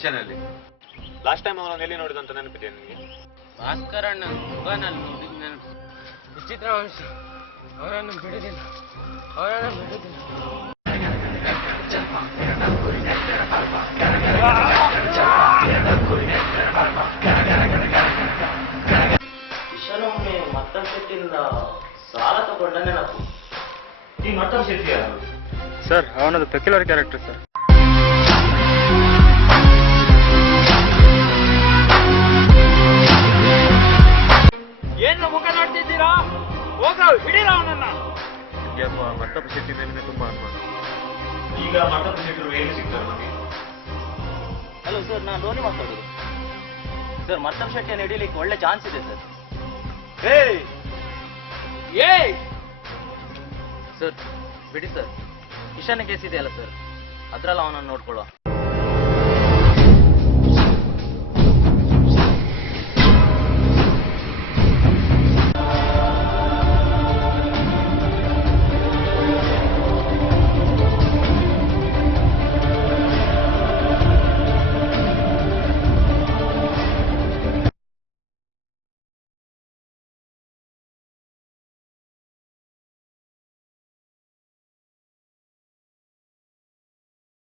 ಕಿಶನ್ ಅಲ್ಲಿ. Last time ಅವನನ್ನು ಎಲ್ಲಿ ನೋಡಿದಂತ ನೆನಪಿದೆಯಾ ನಿಮಗೆ? ಭಾಸ್ಕರ್ ಅಣ್ಣ ಮೊಬೈಲಲ್ಲಿ ನೋಡಿದ ನೆನಪು. ವಿಚಿತ್ರ ಅಂಶ, ಅವರನ್ನು ಬಿಡುದಿಲ್ಲ. ಕಿಶನೊಮ್ಮೆ ಮತ್ತಂ ಶೆಟ್ಟಿಯಿಂದ ಸಾಲ ತಗೊಂಡ ನೆನಪು. ಈ ಮತ್ತಂ ಶೆಟ್ಟಿ ಯಾರು ಸರ್? ಅವನದು ಪೆಕ್ಯುಲರ್ ಕ್ಯಾರೆಕ್ಟರ್ ಸರ್. ಏನು ಮುಖ ನೋಡ್ತಿದ್ದೀರಾ? ಹೋಗ ಹಿಡೀರ ಅವನನ್ನ. ಮತ್ತೊಬ್ಬ ಶೆಟ್ಟಿ ಮೇಲೆ ತುಂಬಾ ಅನುಮಾನ. ಈಗ ಮತ್ತೊಬ್ಬ ಶೆಟ್ಟರು ಎಲ್ಲಿ ಸಿಗ್ತಾರೆ ನಮಗೆ? ಹಲೋ ಸರ್, ನಾನು ರೋನಿ ಮಾತಾಡೋದು ಸರ್. ಮತ್ತಂ ಶೆಟ್ಟಿಯನ್ನು ಹಿಡಿಲಿಕ್ಕೆ ಒಳ್ಳೆ ಚಾನ್ಸ್ ಇದೆ ಸರ್. ಸರ್ ಬಿಡಿ ಸರ್, ಕಿಶನ್ ಕೇಸ್ ಇದೆಯಲ್ಲ ಸರ್, ಅದ್ರಲ್ಲಿ ಅವನನ್ನು ನೋಡ್ಕೊಳ್ಳೋ.